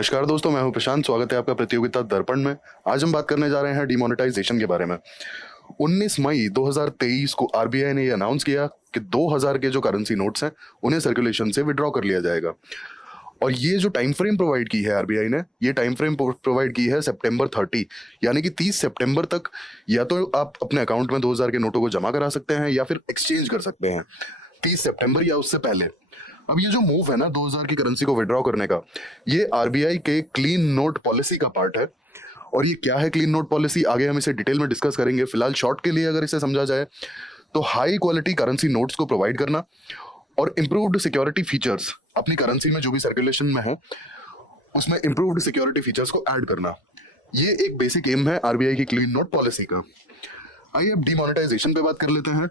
नमस्कार दोस्तों, मैं हूं प्रशांत। स्वागत है आपका प्रतियोगिता दर्पण में। आज हम बात करने जा रहे हैं डिमोनेटाइजेशन के बारे में। 19 मई 2023 को आरबीआई ने यह अनाउंस किया कि 2000 के जो करेंसी नोट्स हैं उन्हें सर्कुलेशन से विड्रॉ कर लिया जाएगा। और ये जो टाइम फ्रेम प्रोवाइड की है आरबीआई ने, ये टाइम फ्रेम प्रोवाइड की है सितंबर 30, यानी कि 30 सितंबर तक या तो आप अपने अकाउंट में 2000 के नोटों को जमा करा सकते हैं या फिर एक्सचेंज कर सकते हैं 30 सितंबर या उससे पहले। अब ये जो मूव है ना 2000 की करेंसी को विड्रॉ करने का, ये आरबीआई के क्लीन नोट पॉलिसी का पार्ट है। और ये क्या है क्लीन नोट पॉलिसी, आगे हम इसे डिटेल में डिस्कस करेंगे। फिलहाल शॉर्ट के लिए अगर इसे समझा जाए तो हाई क्वालिटी करेंसी नोट्स को प्रोवाइड करना और इंप्रूव्ड सिक्योरिटी फीचर्स अपनी करेंसी में जो भी सर्कुलेशन में है उसमें इंप्रूव्ड सिक्योरिटी फीचर्स को ऐड करना, ये एक बेसिक एम है आरबीआई की क्लीन नोट पॉलिसी का। आइए अब डिमोनेटाइजेशन पे बात कर लेते हैं।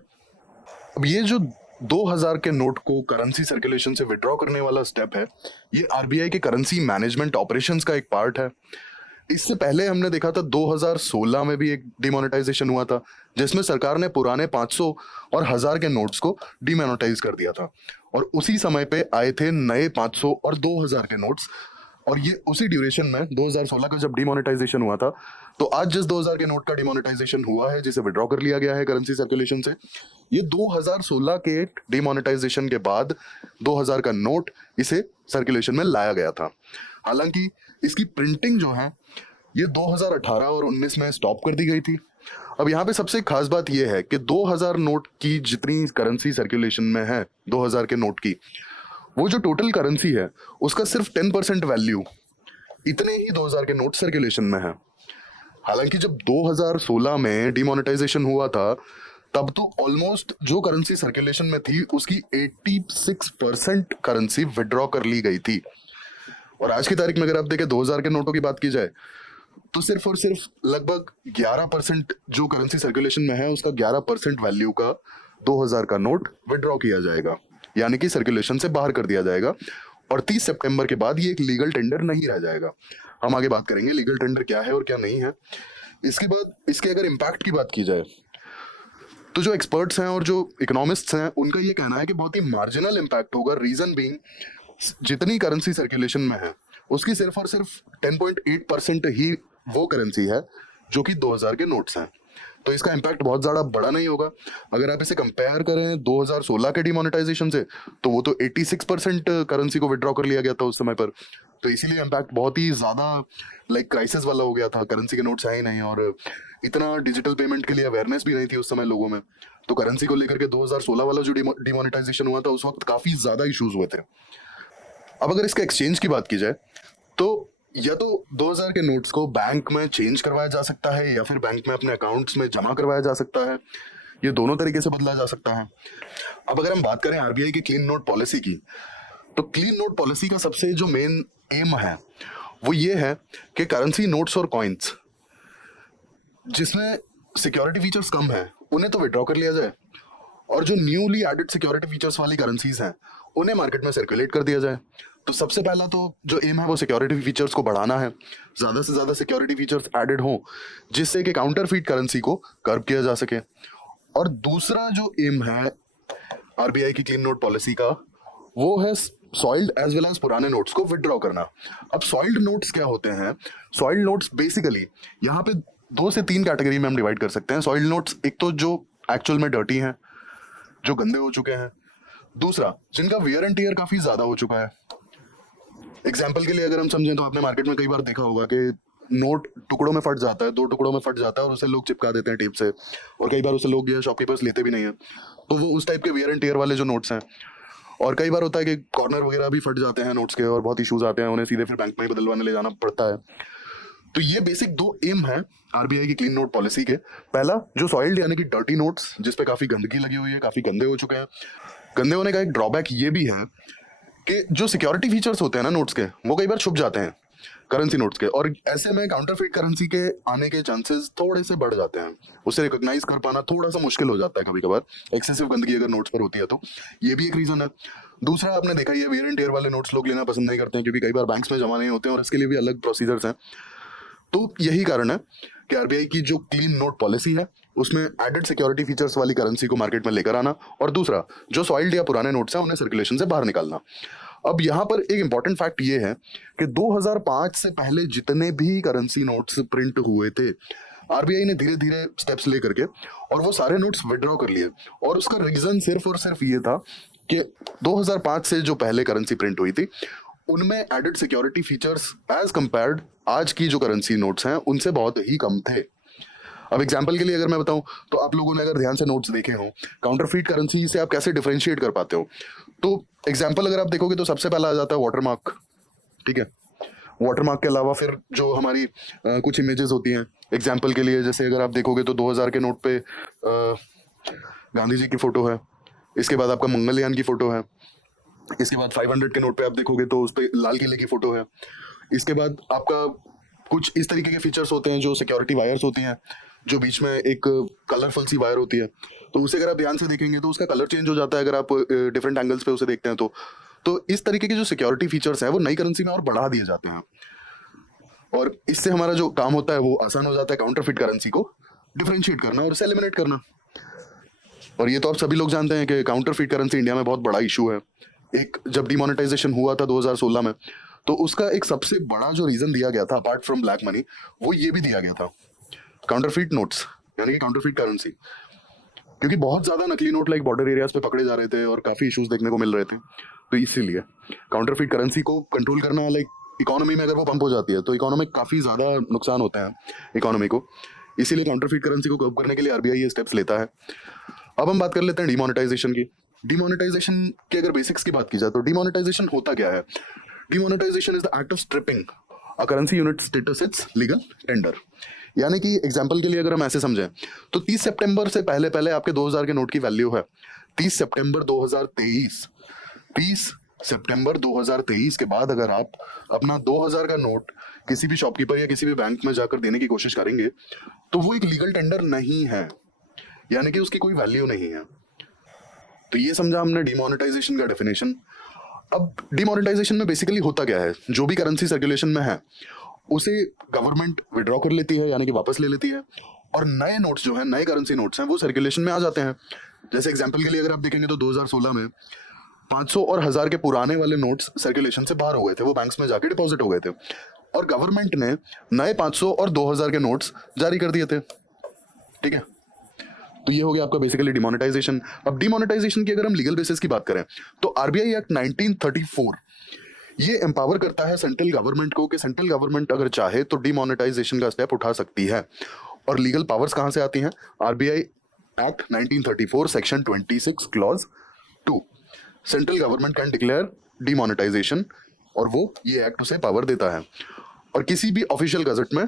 अब ये जो 2000 के नोट को करेंसी सर्कुलेशन से विड्रॉ करने वाला स्टेप है, ये आरबीआई के करेंसी मैनेजमेंट ऑपरेशंस का एक पार्ट है। इससे पहले हमने देखा था 2016 में भी एक डिमोनेटाइजेशन हुआ था, जिसमें सरकार ने पुराने 500 और 1000 के नोट्स को डिमोनेटाइज कर दिया था। और उसी समय पे आए थे नए 500 और 2000 के नोट्स। और ये उसी ड्यूरेशन में 2016 का जब डिमोनेटाइजेशन हुआ था, तो आज जिस 2000 के नोट का डिमोनेटाइजेशन हुआ है, जिसे विड्रॉ कर लिया गया है करेंसी सर्कुलेशन से, ये 2016 के डिमोनेटाइजेशन के बाद 2000 का नोट इसे सर्कुलेशन में लाया गया था। हालांकि इसकी प्रिंटिंग जो है ये 2018 और 19 में स्टॉप कर दी गई थी। अब यहाँ पे सबसे खास बात यह है कि 2000 नोट की जितनी करेंसी सर्कुलेशन में है 2000 के नोट की, वो जो टोटल करेंसी है उसका सिर्फ 10% वैल्यू इतने ही 2000 के नोट सर्कुलेशन में है। हालांकि जब 2016 में डिमोनेटाइजेशन हुआ था तब तो ऑलमोस्ट जो करेंसी सर्कुलेशन में थी उसकी 86% करेंसी विड्रॉ कर ली गई थी। और आज की तारीख में अगर आप देखें 2000 के नोटों की बात की जाए तो सिर्फ और सिर्फ लगभग 11% जो करेंसी सर्कुलेशन में है उसका 11% वैल्यू का 2000 का नोट विड्रॉ किया जाएगा, यानी कि सर्कुलेशन से बाहर कर दिया जाएगा। और 30 सितंबर के बाद ये एक लीगल टेंडर नहीं रह जाएगा। हम आगे बात करेंगे लीगल टेंडर क्या है और क्या नहीं है। इसके बाद इसके अगर इम्पैक्ट की बात की जाए तो जो एक्सपर्ट्स हैं और जो इकोनॉमिस्ट्स हैं उनका ये कहना है कि बहुत ही मार्जिनल इम्पैक्ट होगा। रीजन बीइंग, जितनी करेंसी सर्कुलेशन में है उसकी सिर्फ और सिर्फ 10.8% ही वो करेंसी है जो कि 2000 के नोट्स हैं। तो इसका इम्पैक्ट बहुत ज़्यादा बड़ा नहीं होगा। अगर आप इसे कंपेयर करें 2016 के डिमोनेटाइजेशन से, तो वो तो 86% करेंसी को विड्रॉ कर लिया गया था उस समय पर। तो इसीलिए इम्पैक्ट बहुत ही ज़्यादा क्राइसिस वाला हो गया था। करेंसी के नोट्स है ही नहीं और इतना डिजिटल पेमेंट के लिए अवेयरनेस भी नहीं थी उस समय लोगों में। तो करेंसी को लेकर के 2016 वाला जो डिमोनेटाइजेशन हुआ था उस वक्त काफ़ी ज़्यादा इशूज़ हुए थे। अब अगर इसके एक्सचेंज की बात की जाए तो या तो 2000 के नोट्स को बैंक में चेंज करवाया जा सकता है या फिर बैंक में अपने अकाउंट्स में जमा करवाया जा सकता है। ये दोनों तरीके से बदला जा सकता है। अब अगर हम बात करें आरबीआई की क्लीन नोट पॉलिसी की, तो क्लीन नोट पॉलिसी का सबसे जो मेन एम है वो ये है कि करेंसी नोट्स और कॉइन्स जिसमें सिक्योरिटी फीचर्स कम है उन्हें तो विड्रॉ कर लिया जाए, और जो न्यूली एडेड सिक्योरिटी फीचर्स वाली करेंसीज हैं उन्हें मार्केट में सर्कुलेट कर दिया जाए। तो सबसे पहला तो जो एम है वो सिक्योरिटी फीचर्स को बढ़ाना है, ज़्यादा से ज़्यादा सिक्योरिटी फीचर्स एडेड हों जिससे कि काउंटरफीट करेंसी को कर्ब किया जा सके। और दूसरा जो एम है आरबीआई की क्लीन नोट पॉलिसी का वो है सॉइल्ड एज वेल एज पुराने नोट्स को विड्रॉ करना। अब सॉइल्ड नोट्स क्या होते हैं? सॉइल्ड नोट्स बेसिकली यहाँ पे 2 से 3 कैटेगरी में हम डिवाइड कर सकते हैं। सॉइल्ड नोट्स, एक तो जो एक्चुअल में डर्टी हैं, जो गंदे हो चुके हैं। दूसरा, जिनका वियर एंड टियर काफी ज्यादा हो चुका है। एग्जाम्पल के लिए अगर हम समझें तो आपने मार्केट में कई बार देखा होगा कि नोट टुकड़ों में फट जाता है, 2 टुकड़ों में फट जाता है और उसे लोग चिपका देते हैं टेप से, और कई बार उसे लोग या शॉपकीपर्स लेते भी नहीं है। तो वो उस टाइप के वियर एंड टियर वाले जो नोट्स हैं। और कई बार होता है कि कॉर्नर वगैरह भी फट जाते हैं नोट्स के और बहुत इशूज आते हैं, उन्हें सीधे फिर बैंक में ही बदलवाने ले जाना पड़ता है। तो ये बेसिक 2 एम है आरबीआई की क्लीन नोट पॉलिसी के। पहला, जो सॉइल्ड यानी कि डर्टी नोट्स जिसपे काफी गंदगी लगी हुई है, काफी गंदे हो चुके हैं। गंदे होने का एक ड्रॉबैक ये भी है कि जो सिक्योरिटी फीचर्स होते हैं ना नोट्स के, वो कई बार छुप जाते हैं करेंसी नोट्स के, और ऐसे में काउंटरफीट करेंसी के आने के चांसेस थोड़े से बढ़ जाते हैं। उसे रिकॉग्नाइज कर पाना थोड़ा सा मुश्किल हो जाता है कभी कभार, एक्सेसिव गंदगी अगर नोट्स पर होती है तो। ये भी एक रीजन है। दूसरा, आपने देखा ही है वियर एंड टियर वाले नोट्स लोग लेना पसंद नहीं करते हैं क्योंकि कई बार बैंक्स में जमा नहीं होते हैं और इसके लिए भी अलग प्रोसीजर्स हैं। तो यही कारण है कि आरबीआई की जो क्लीन नोट पॉलिसी है उसमें एडेड सिक्योरिटी फीचर्स वाली करेंसी को मार्केट में लेकर आना, और दूसरा, जो सॉइल्ड या पुराने नोट्स हैं उन्हें सर्कुलेशन से बाहर निकालना। अब यहाँ पर एक इंपॉर्टेंट फैक्ट ये है कि 2005 से पहले जितने भी करेंसी नोट्स प्रिंट हुए थे, आरबीआई ने धीरे धीरे स्टेप्स ले करके और वो सारे नोट्स विड्रॉ कर लिए। और उसका रीजन सिर्फ और सिर्फ ये था कि 2005 से जो पहले करेंसी प्रिंट हुई थी उनमें added security features as compared आज की जो करेंसी नोट्स हैं उनसे बहुत ही कम थे। अब एग्जांपल के लिए अगर मैं बताऊं तो आप लोगों ने अगर ध्यान से नोट्स देखे हो, काउंटरफीट करेंसी से आप कैसे डिफरेंशिएट कर पाते हो, तो एग्जांपल अगर आप देखोगे तो सबसे पहला आ जाता है वाटरमार्क। ठीक है, वाटरमार्क के अलावा फिर जो हमारी कुछ इमेजेस होती हैं, एग्जांपल के लिए जैसे अगर आप देखोगे तो 2000 के नोट पे गांधी जी की फोटो है, इसके बाद आपका मंगलयान की फोटो है, इसके बाद 500 के नोट पे आप देखोगे तो उस पर लाल किले की फोटो है, इसके बाद आपका कुछ इस तरीके के फीचर्स होते हैं जो सिक्योरिटी वायर्स होती हैं, जो बीच में एक कलरफुल सी वायर होती है, तो उसे अगर आप ध्यान से देखेंगे तो उसका कलर चेंज हो जाता है अगर आप डिफरेंट एंगल्स पे उसे देखते हैं तो इस तरीके के जो सिक्योरिटी फीचर्स हैं वो नई करेंसी में और बढ़ा दिए जाते हैं, और इससे हमारा जो काम होता है वो आसान हो जाता है, काउंटरफीट करेंसी को डिफरेंशिएट करना और उसे एलिमिनेट करना। और ये तो आप सभी लोग जानते हैं कि काउंटरफीट करेंसी इंडिया में बहुत बड़ा इशू है। एक जब डिमोनेटाइजेशन हुआ था 2016 में, तो उसका एक सबसे बड़ा जो रीजन दिया गया था अपार्ट फ्रॉम ब्लैक मनी, वो ये भी दिया गया था, काउंटरफीट नोट्स यानी कि काउंटरफीट करेंसी, क्योंकि बहुत ज्यादा नकली नोट लाइक बॉर्डर एरियाज पे पकड़े जा रहे थे और काफी इश्यूज देखने को मिल रहे थे, तो इसीलिए काउंटरफीट करेंसी को कंट्रोल करना, लाइक इकोनॉमी में अगर वो पंप हो जाती है तो इकोनॉमिक काफी ज्यादा नुकसान होते हैं इकोनॉमी को, इसीलिए काउंटरफीट करेंसी को कर्ब करने के लिए आरबीआई ये स्टेप्स लेता है। अब हम बात कर लेते हैं डिमोनेटाइजेशन की। डिमोनेटाइजेशन की अगर बेसिक्स की बात की जाए तो डिमोनेटाइजेशन होता क्या है? Demonetisation is the act of stripping a currency unit status its legal tender. यानी कि एग्जांपल के लिए अगर हम ऐसे समझें तो 30 सितंबर से पहले पहले आपके 2000 के नोट की वैल्यू है 30 सितंबर 2023। 30 सितंबर 2023 के बाद अगर आप अपना 2000 का नोट किसी भी शॉपकीपर या किसी भी बैंक में जाकर देने की कोशिश करेंगे तो वो एक लीगल टेंडर नहीं है, यानी कि उसकी कोई वैल्यू नहीं है। तो ये समझा हमने डिमोनेटाइजेशन का डेफिनेशन। अब डिमोनेटाइजेशन में बेसिकली होता क्या है, जो भी करेंसी सर्कुलेशन में है उसे गवर्नमेंट विड्रॉ कर लेती है यानी कि वापस ले लेती है, और नए नोट्स जो है, नए करेंसी नोट्स हैं वो सर्कुलेशन में आ जाते हैं। जैसे एग्जांपल के लिए अगर आप देखेंगे तो 2016 में 500 और 1000 के पुराने वाले नोट्स सर्कुलेशन से बाहर हो गए थे, वो बैंक्स में जाके डिपॉजिट हो गए थे, और गवर्नमेंट ने नए 500 और 2000 के नोट्स जारी कर दिए थे। ठीक है, तो ये हो गया आपका बेसिकली डिमोनेटाइजेशन। अब डिमोनेटाइजेशन की अगर हम लीगल बेसिस की बात करें तो आरबीआई एक्ट 1934 ये एम्पावर करता है सेंट्रल गवर्नमेंट को कि सेंट्रल गवर्नमेंट अगर चाहे तो डिमोनेटाइजेशन का स्टेप उठा सकती है। और लीगल पावर्स कहां से आती हैं? RBI act 1934 section 26 clause 2, central government can declare demonetisation, और वो ये एक्ट उसे पावर देता है। और किसी भी ऑफिशियल गजट में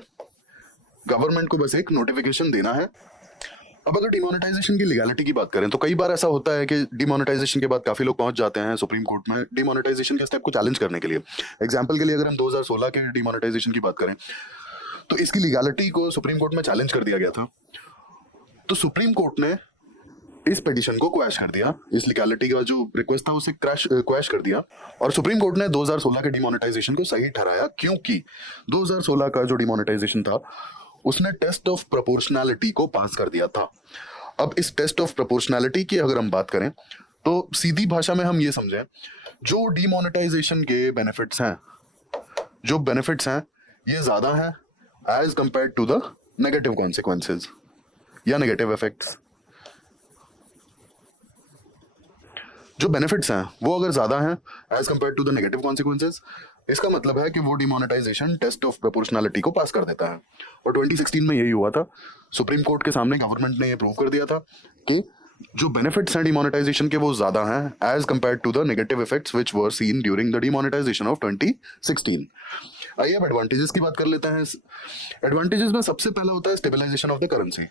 गवर्नमेंट को बस एक नोटिफिकेशन देना है। अब अगर डिमोनेटाइजेशन की लीगैलिटी की बात करें तो कई बार ऐसा होता है कि डिमोनेटाइजेशन के बाद काफी लोग पहुंच जाते हैं सुप्रीम कोर्ट में डिमोनेटाइजेशन के स्टेप को चैलेंज करने के लिए। एग्जांपल के लिए अगर हम 2016 के डिमोनेटाइजेशन की बात करें तो इसकी लीगैलिटी को सुप्रीम कोर्ट में चैलेंज कर दिया गया था, तो सुप्रीम कोर्ट ने इस पिटीशन को क्वैश कर दिया, इस लीगैलिटी का जो रिक्वेस्ट था उसे क्वैश कर दिया, और सुप्रीम कोर्ट ने 2016 के डिमोनेटाइजेशन को सही ठहराया, क्योंकि 2016 का जो डिमोनेटाइजेशन था उसने टेस्ट ऑफ प्रोपोर्शनैलिटी को पास कर दिया था। अब इस टेस्ट ऑफ प्रोपोर्शनैलिटी की अगर हम बात करें तो सीधी भाषा में हम ये समझें, जो डिमोनेटाइजेशन के बेनिफिट्स हैं, जो बेनिफिट्स हैं ये ज्यादा हैं as compared to the negative consequences या नेगेटिव इफेक्ट्स। जो बेनिफिट्स हैं वो अगर ज्यादा हैं as compared to the negative consequences, इसका मतलब है कि वो डिमोनेटाइजेशन टेस्ट ऑफ प्रोपोर्शनैलिटी को पास कर देता है। और 2016 में यही हुआ था, सुप्रीम कोर्ट के सामने गवर्नमेंट ने ये प्रूव कर दिया था कि जो बेनिफिट्स हैं डिमोनेटाइजेशन के वो ज्यादा हैं as compared to the negative effects which were seen during the demonetisation of 2016। आइए अब एडवांटेजेस की बात कर लेते हैं। एडवांटेजेस में सबसे पहला होता है स्टेबलाइजेशन ऑफ द करेंसी।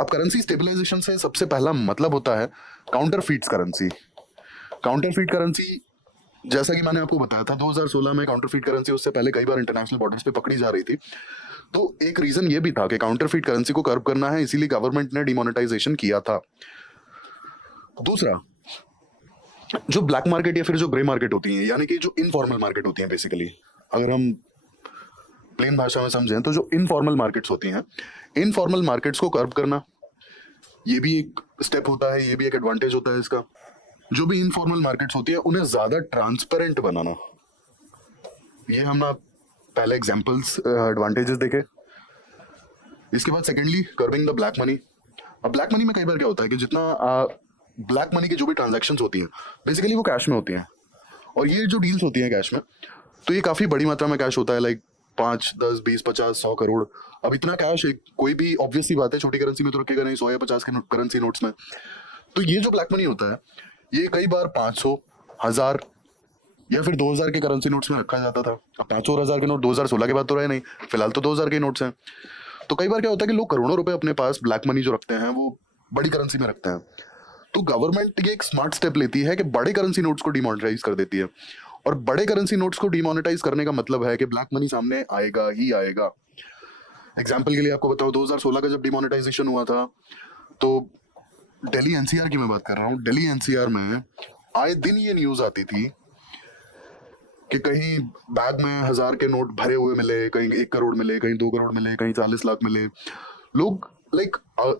अब करेंसी स्टेबलाइजेशन से सबसे पहला मतलब होता है काउंटरफीट करेंसी। काउंटरफीट करेंसी जैसा कि मैंने आपको बताया था 2016 में काउंटरफीट करेंसी उससे पहले कई बार इंटरनेशनल बॉर्डर्स पे पकड़ी जा रही थी, तो एक रीजन ये भी था कि काउंटरफीट करेंसी को कर्ब करना है, इसीलिए गवर्नमेंट ने डिमोनेटाइजेशन किया था। दूसरा, जो ब्लैक मार्केट या फिर जो ग्रे मार्केट होती है, यानी कि जो इनफॉर्मल मार्केट होती है, बेसिकली अगर हम प्लेन भाषा में समझें तो जो इनफॉर्मल मार्केट्स होती हैं, इनफॉर्मल मार्केट्स को कर्ब करना ये भी एक स्टेप होता है, ये भी एक एडवांटेज होता है इसका। जो भी इनफॉर्मल मार्केट्स होती है उन्हें ज्यादा ट्रांसपेरेंट बनाना। ये हमने पहले एग्जांपल्स एडवांटेजेस देखे। इसके बाद secondly curbing the black money. अब ब्लैक मनी में कई बार क्या होता है कि जितना ब्लैक मनी की जो भी ट्रांजैक्शंस होती हैं बेसिकली वो कैश में होती हैं, और ये जो डील्स होती हैं कैश में, तो ये काफी बड़ी मात्रा में कैश होता है, लाइक 5, 10, 20, 50, 100 करोड़। अब इतना कैश कोई भी ऑब्वियस सी बात है छोटी करेंसी में तो रखेगा नहीं, 100 या 50 के करेंसी नोट्स में। तो ये जो ब्लैक मनी होता है ये कई बार 500, 1000 या फिर 2000 के करेंसी नोट्स में रखा जाता था। अब 500 और 1000 के नोट 2016 के बाद तो रहे नहीं, फिलहाल तो 2000 के नोट्स हैं। तो कई बार क्या होता है कि लोग करोड़ों रुपए अपने पास ब्लैक मनी जो रखते हैं वो बड़ी करेंसी में रखते हैं। तो गवर्नमेंट ये एक स्मार्ट स्टेप लेती है कि बड़े करेंसी नोट्स को डिमोनेटाइज कर देती है, और बड़े करेंसी नोट्स को डिमोनेटाइज करने का मतलब है कि ब्लैक मनी सामने आएगा ही आएगा। एग्जाम्पल के लिए आपको बताओ, 2016 का जब डिमोनेटाइजेशन हुआ था तो दिल्ली एनसीआर की मैं बात कर रहा हूँ, दिल्ली एनसीआर में आए दिन ये न्यूज आती थी कि कहीं बैग में 1000 के नोट भरे हुए मिले, कहीं 1 करोड़ मिले, कहीं 2 करोड़ मिले, कहीं 40 लाख मिले। लोग लाइक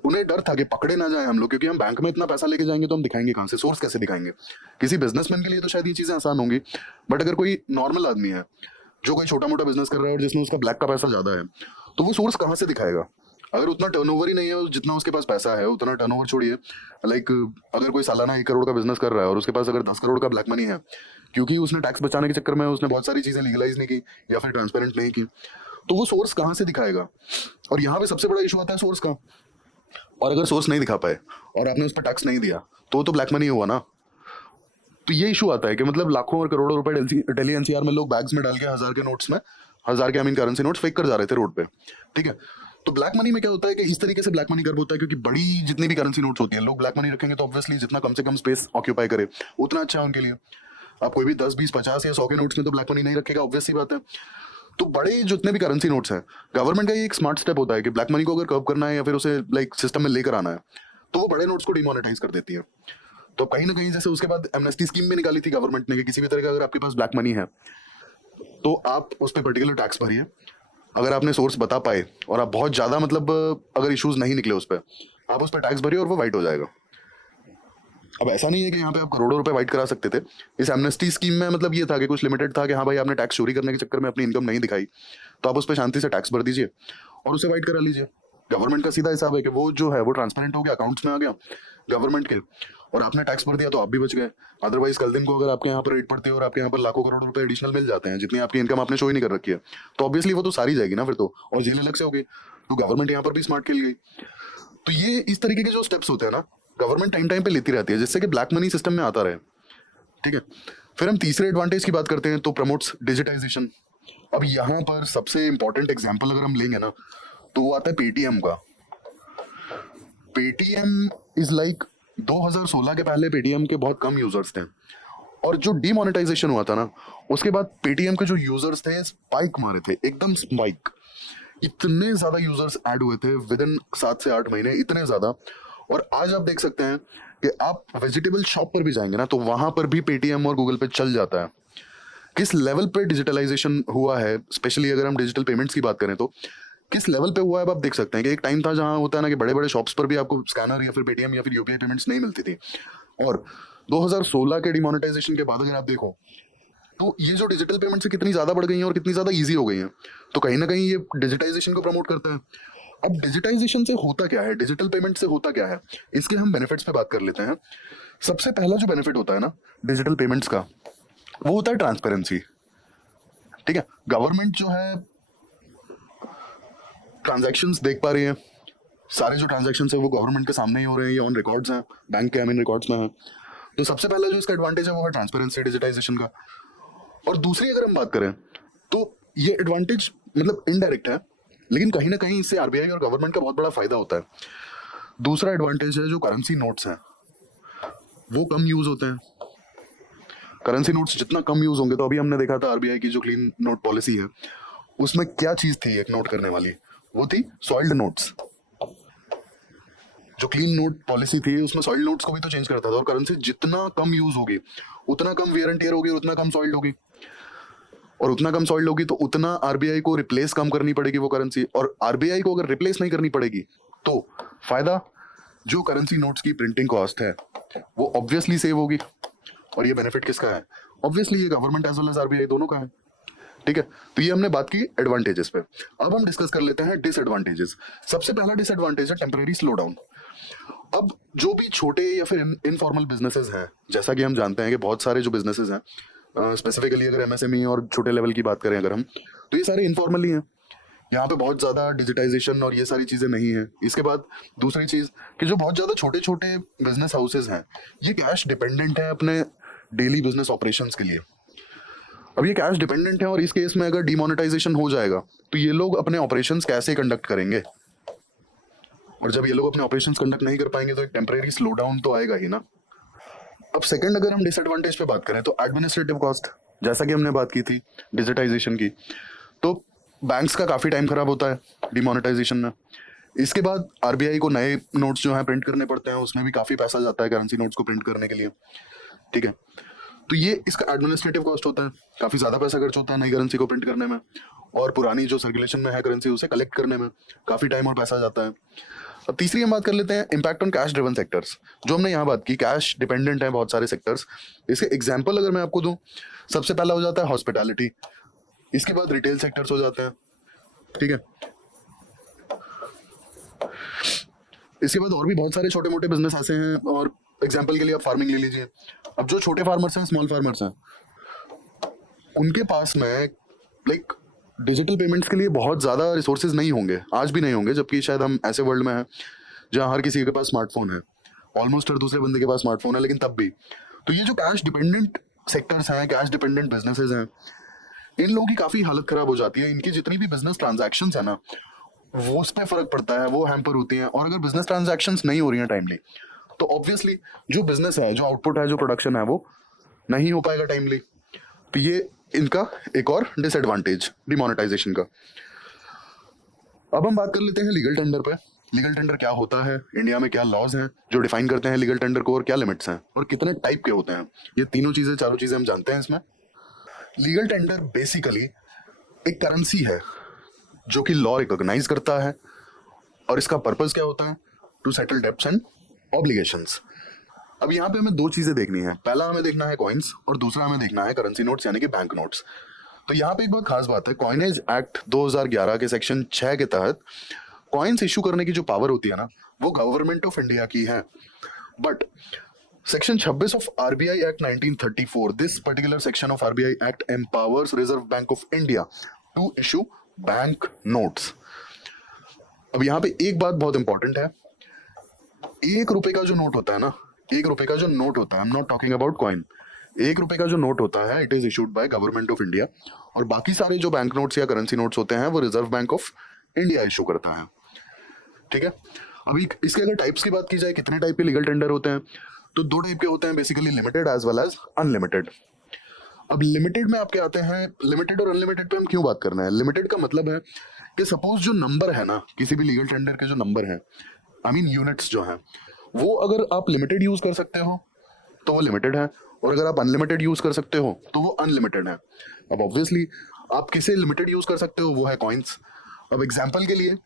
उन्हें डर था कि पकड़े ना जाए हम लोग, क्योंकि हम बैंक में इतना पैसा लेके जाएंगे तो हम दिखाएंगे कहाँ से, सोर्स कैसे दिखाएंगे। किसी बिजनेसमैन के लिए तो शायद ये चीजें आसान होंगी, बट अगर कोई नॉर्मल आदमी है जो कोई छोटा मोटा बिजनेस कर रहा है और जिसमें उसका ब्लैक का पैसा ज्यादा है, तो वो सोर्स कहाँ से दिखाएगा। अगर उतना टर्नओवर ही नहीं है, जितना उसके पास पैसा है उतना टर्नओवर छोड़िए, लाइक अगर कोई सालाना 1 करोड़ का बिजनेस कर रहा है और उसके पास अगर 10 करोड़ का ब्लैक मनी है, क्योंकि उसने टैक्स बचाने के चक्कर में उसने बहुत सारी चीजें लीगलाइज नहीं की या फिर ट्रांसपेरेंट नहीं की, तो वो सोर्स कहाँ से दिखाएगा। और यहाँ पे सबसे बड़ा इशू आता है सोर्स का। और अगर सोर्स नहीं दिखा पाए और आपने उस पर टैक्स नहीं दिया तो ब्लैक मनी हुआ ना। तो ये इशू आता है कि मतलब लाखों और करोड़ों रुपए दिल्ली एनसीआर में लोग बैग्स में डाल के 1000 के नोट्स में, 1000 के करेंसी नोट्स फेंक कर जा रहे थे रोड पे, ठीक है। तो ब्लैक मनी में क्या होता है कि इस तरीके से ब्लैक मनी गर्व होता है, क्योंकि बड़ी जितनी भी करेंसी नोट्स होती हैं लोग ब्लैक मनी रखेंगे तो ऑब्वियसली जितना कम से कम स्पेस ऑक्यूपाई करे उतना अच्छा है उनके लिए। आप कोई भी 10, 20, 50 या 100 के नोट्स में तो ब्लैक मनी नहीं रखेगा, ऑब्वियस सी बात है। तो बड़े जितने भी करेंसी नोट्स हैं, गवर्नमेंट का ये एक स्मार्ट स्टेप होता है कि ब्लैक मनी को अगर कर्व करना है या फिर उसे लाइक सिस्टम में लेकर आना है तो वो बड़े नोट्स को डिमोनेटाइज कर देती है। तो कहीं ना कहीं जैसे उसके बाद एमनेस्टी स्कीम भी निकाली थी गवर्नमेंट ने कि किसी भी तरह का अगर आपके पास ब्लैक मनी है तो आप उस पर पर्टिकुलर टैक्स भरिए, अगर आपने सोर्स बता पाए और आप बहुत ज्यादा मतलब अगर इश्यूज नहीं निकले उस पर, आप उस पर टैक्स भरिए और वो वाइट हो जाएगा। अब ऐसा नहीं है कि यहाँ पे आप करोड़ों रुपए वाइट करा सकते थे। इस एमनेस्टी स्कीम में मतलब ये था कि कुछ लिमिटेड था कि हाँ भाई आपने टैक्स चोरी करने के चक्कर में अपनी इनकम नहीं दिखाई तो आप उस पर शांति से टैक्स भर दीजिए और उसे वाइट करा लीजिए। गवर्नमेंट का सीधा हिसाब है कि वो जो है वो ट्रांसपेरेंट हो गया, अकाउंट्स में आ गया गवर्नमेंट के, और आपने टैक्स भर दिया तो आप भी बच गए। अदरवाइज कल दिन को अगर आपके यहाँ पर रेट पड़ती है और आपके यहाँ पर लाखों करोड़ रुपए एडिशनल मिल जाते हैं जितनी आपकी इनकम आपने शो ही नहीं कर रखी है, तो ऑब्वियसली वो तो सारी जाएगी ना फिर तो, और जेल अलग से होगी। तो गवर्नमेंट यहाँ पर भी स्मार्ट खेल गई। तो ये इस तरीके के जो स्टेप्स होते हैं ना गवर्नमेंट टाइम टाइम पे लेती रहती है जिससे कि ब्लैक मनी सिस्टम में आता रहे, ठीक है। फिर हम तीसरे एडवांटेज की बात करते हैं तो प्रमोट्स डिजिटाइजेशन। अब यहाँ पर सबसे इंपॉर्टेंट एग्जांपल अगर हम लेंगे ना तो वो आता है पेटीएम का। पेटीएम इज लाइक 2016 के पहले पेटीएम के बहुत कम यूजर्स थे, और जो डीमोनेटाइजेशन हुआ था ना उसके बाद पेटीएम के जो यूजर्स थे स्पाइक मारे थे, एकदम स्पाइक। इतने ज्यादा यूजर्स ऐड हुए थे विद इन 7 से 8 महीने, इतने ज्यादा। और आज आप देख सकते हैं कि आप वेजिटेबल शॉप पर भी जाएंगे ना तो वहां पर भी पेटीएम और गूगल पे चल जाता है। किस लेवल पे डिजिटलाइजेशन हुआ है, स्पेशली अगर हम डिजिटल पेमेंट्स की बात करें तो किस लेवल पे हुआ है, आप देख सकते हैं कि एक टाइम था जहां होता है ना कि बड़े बड़े शॉप्स पर भी आपको स्कैनर या फिर पेटीएम या फिर यूपीआई पेमेंट्स नहीं मिलती थी। और 2016 के डिमोनेटाइजेशन के बाद अगर आप देखो तो ये जो डिजिटल पेमेंट से कितनी ज्यादा बढ़ गई हैं और कितनी ज्यादा इजी हो गई हैं, तो कहीं ना कहीं ये डिजिटाइजेशन को प्रमोट करता है। अब डिजिटाइजेशन से होता क्या है, डिजिटल पेमेंट से होता क्या है, इसके हम बेनिफिट्स पे बात कर लेते हैं। सबसे पहला जो बेनिफिट होता है ना डिजिटल पेमेंट्स का वो होता है ट्रांसपेरेंसी, ठीक है। गवर्नमेंट जो है ट्रांजैक्शंस देख पा रही है, सारे जो ट्रांजैक्शंस है वो गवर्नमेंट के सामने ही हो रहे हैं, ये ऑन रिकॉर्ड्स हैं, बैंक के रिकॉर्ड्स में है। तो सबसे पहला जो इसका एडवांटेज है वो है ट्रांसपेरेंसी डिजिटाइजेशन का। और दूसरी अगर हम बात करें तो ये एडवांटेज मतलब इनडायरेक्ट है, लेकिन कहीं ना कहीं इससे आरबीआई और गवर्नमेंट का बहुत बड़ा फायदा होता है। दूसरा एडवांटेज है जो करेंसी नोट्स हैं वो कम यूज होते हैं। करेंसी नोट्स जितना कम यूज होंगे, तो अभी हमने देखा था आरबीआई की जो क्लीन नोट पॉलिसी है उसमें क्या चीज थी एक नोट करने वाली, वो थी सॉइल्ड नोट्स। जो क्लीन नोट पॉलिसी थी उसमें सॉइल्ड नोट्स को भी तो चेंज करता था, और करेंसी जितना कम यूज होगी उतना कम वियर एंड टियर होगी, उतना कम सॉइल्ड होगी, और उतना कम सॉइल्ड होगी तो उतना आरबीआई को रिप्लेस कम करनी पड़ेगी वो करेंसी। और आरबीआई को अगर रिप्लेस नहीं करनी पड़ेगी तो फायदा जो करेंसी नोट्स की प्रिंटिंग कॉस्ट है वो ऑब्वियसली सेव होगी। और ये बेनिफिट किसका है? ऑब्वियसली ये government as well as RBI दोनों का है। ठीक है, तो ये हमने बात की एडवांटेजेस पे। अब हम डिस्कस कर लेते हैं डिसएडवांटेजेस। सबसे पहला डिसएडवांटेज है टेम्परेरी स्लो डाउन। अब जो भी छोटे या फिर इनफॉर्मल बिजनेसेस हैं, जैसा कि हम जानते हैं कि बहुत सारे जो बिजनेसेस हैं, स्पेसिफिकली अगर एमएसएमई और छोटे लेवल की बात करें अगर हम, तो ये सारे इनफॉर्मल ही हैं। यहाँ पे बहुत ज़्यादा डिजिटाइजेशन और ये सारी चीज़ें नहीं है। इसके बाद दूसरी चीज़ कि जो बहुत ज़्यादा छोटे छोटे बिजनेस हाउसेज हैं, ये कैश डिपेंडेंट है अपने डेली बिजनेस ऑपरेशंस के लिए। अब ये कैश डिपेंडेंट है और इस केस में अगर डिमोनेटाइजेशन हो जाएगा तो ये लोग अपने ऑपरेशंस कैसे कंडक्ट करेंगे? और जब ये लोग अपने ऑपरेशंस कंडक्ट नहीं कर पाएंगे तो एक टेम्परेरी स्लो डाउन तो आएगा ही ना। अब सेकंड अगर हम डिसएडवांटेज पे बात करें तो एडमिनिस्ट्रेटिव कॉस्ट, जैसा कि हमने बात की थी डिजिटाइजेशन की, तो बैंक्स का काफ़ी टाइम खराब होता है डिमोनेटाइजेशन में। इसके बाद आरबीआई को नए नोट्स जो हैं प्रिंट करने पड़ते हैं, उसमें भी काफ़ी पैसा जाता है करेंसी नोट्स को प्रिंट करने के लिए। ठीक है, तो ये इसका एडमिनिस्ट्रेटिव कॉस्ट होता है, काफ़ी ज़्यादा पैसा खर्च होता है नई करेंसी को प्रिंट करने में, और पुरानी जो सर्कुलेशन में है करेंसी उसे कलेक्ट करने में काफ़ी टाइम और पैसा जाता है। अब तीसरी हम बात कर लेते हैं impact on cash driven sectors. जो हमने यहाँ बात की, कैश डिपेंडेंट है बहुत सारे सेक्टर्स। इसके एग्जाम्पल अगर मैं आपको दूं, सबसे पहला हो जाता है हॉस्पिटैलिटी, इसके बाद रिटेल सेक्टर्स हो जाते हैं। ठीक है, इसके बाद और भी बहुत सारे छोटे मोटे बिजनेस ऐसे हैं, और एग्जाम्पल के लिए आप फार्मिंग ले लीजिए। अब जो छोटे फार्मर्स हैं, स्मॉल फार्मर्स हैं, उनके पास में लाइक डिजिटल पेमेंट्स के लिए बहुत ज़्यादा रिसोर्सेज नहीं होंगे, आज भी नहीं होंगे, जबकि शायद हम ऐसे वर्ल्ड में हैं जहाँ हर किसी के पास स्मार्टफोन है, ऑलमोस्ट हर दूसरे बंदे के पास स्मार्टफोन है, लेकिन तब भी। तो ये जो कैश डिपेंडेंट सेक्टर्स हैं, कैश डिपेंडेंट बिजनेसेस हैं, इन लोगों की काफ़ी हालत ख़राब हो जाती है। इनकी जितनी भी बिजनेस ट्रांजैक्शंस है ना, वो उस पर फ़र्क पड़ता है, वो हैम्पर होती हैं। और अगर बिजनेस ट्रांजैक्शंस नहीं हो रही हैं टाइमली, तो ऑब्वियसली जो बिजनेस है, जो आउटपुट है, जो प्रोडक्शन है, वो नहीं हो पाएगा टाइमली। तो ये इनका एक और डिसएडवांटेज डिमोनेटाइजेशन का। अब हम बात कर लेते हैं लीगल टेंडर पे। लीगल टेंडर क्या होता है, इंडिया में क्या लॉज हैं जो डिफाइन करते हैं लीगल टेंडर को, और क्या लिमिट्स हैं, और कितने टाइप के होते हैं। ये तीनों चीजें, चारों चीजें हम जानते हैं इसमें। लीगल टेंडर बेसिकली एक करेंसी है जो कि लॉ रिकॉग्नाइज करता है, और इसका पर्पस क्या होता है? To settle debts and obligations. अब यहाँ पे हमें दो चीजें देखनी है, पहला हमें देखना है कॉइन्स, और दूसरा हमें देखना है करेंसी नोट्स यानी कि बैंक नोट्स। तो यहाँ पे एक बहुत खास बात है, कॉइनेज एक्ट 2011 के सेक्शन 6 के तहत कॉइन्स इशू करने की जो पावर होती है ना, वो गवर्नमेंट ऑफ इंडिया की है। But section 26 of RBI act 1934, this particular section of RBI act empowers Reserve Bank of India to issue bank notes. अब यहाँ पे एक बात बहुत इंपॉर्टेंट है, 1 रुपए का जो नोट होता है ना, 1 रुपए का जो नोट होता है, I am not talking about coin, 1 रुपए का जो नोट होता है, it is issued by government of India, और बाकी सारे जो बैंक नोट्स या करेंसी नोट्स होते हैं वो reserve Bank of India issue करता है। ठीक है, अभी इसके अगर टाइप्स की बात की जाए, कितने टाइप के लीगल टेंडर होते हैं, तो 2 टाइप के होते हैं basically, limited as well as unlimited. अब लिमिटेड में आपके आते हैं, लिमिटेड और अनलिमिटेड पे हम क्यों बात करना है? लिमिटेड का मतलब है कि सपोज जो नंबर है ना, किसी भी लीगल टेंडर के जो नंबर है, आई मीन यूनिट्स जो हैं, वो अगर आप लिमिटेड यूज कर सकते हो तो वो लिमिटेड है, और अगर आप अनलिमिटेड यूज कर सकते हो तो वो अनलिमिटेड है। अब ऑब्वियसली आप किसे लिमिटेड यूज कर सकते हो, वो है कॉइन्स। अब एग्जाम्पल के लिए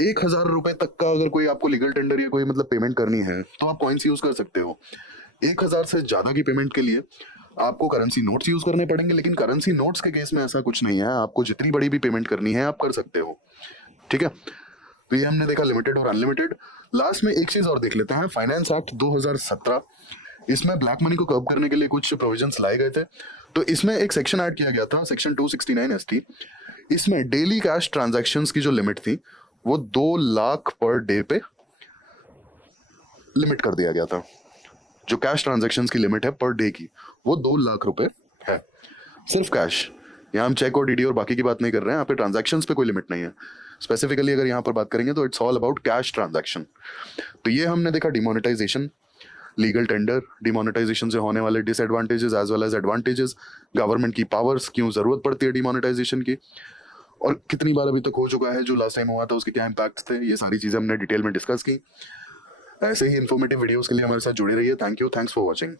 1000 रुपए तक का अगर कोई आपको लीगल टेंडर या कोई मतलब पेमेंट करनी है तो आप कॉइन्स यूज कर सकते हो। 1000 से ज्यादा की पेमेंट के लिए आपको करेंसी नोट्स यूज करने पड़ेंगे, लेकिन करेंसी नोट्स के केस में ऐसा कुछ नहीं है, आपको जितनी बड़ी भी पेमेंट करनी है आप कर सकते हो। ठीक है, तो ये हमने देखा लिमिटेड और अनलिमिटेड। लास्ट में एक चीज और देख लेते हैं, फाइनेंस एक्ट 2017, इसमें ब्लैक मनी को कर्ब करने के लिए कुछ प्रोविजंस लाए गए थे। तो इसमें एक सेक्शन ऐड किया गया था, सेक्शन 269 ST। इसमें डेली कैश ट्रांजैक्शंस की जो लिमिट थी वो 2 लाख पर डे पे लिमिट कर दिया गया था। जो कैश ट्रांजैक्शंस की लिमिट है पर डे की, वो 2 लाख रुपए है, सिर्फ कैश। यहाँ हम चेक और डीडी और बाकी की बात नहीं कर रहे हैं, यहाँ पे ट्रांजैक्शंस पे कोई लिमिट नहीं है। स्पेसिफिकली अगर यहाँ पर बात करेंगे तो it's all about cash transaction. तो ये हमने देखा डिमोनेटाइजेशन, लीगल टेंडर, डिमोनेटाइजेशन से होने वाले disadvantages as well as advantages, government की पावर्स, क्यों जरूरत पड़ती है डिमोनेटाइजेशन की, और कितनी बार अभी तक हो चुका है, जो लास्ट टाइम हुआ था उसके क्या इम्पैक्ट थे, ये सारी चीजें हमने डिटेल में डिस्कस की। ऐसे ही इन्फॉर्मेटिव वीडियोस के लिए हमारे साथ जुड़े रहिए। Thank you, thanks for watching.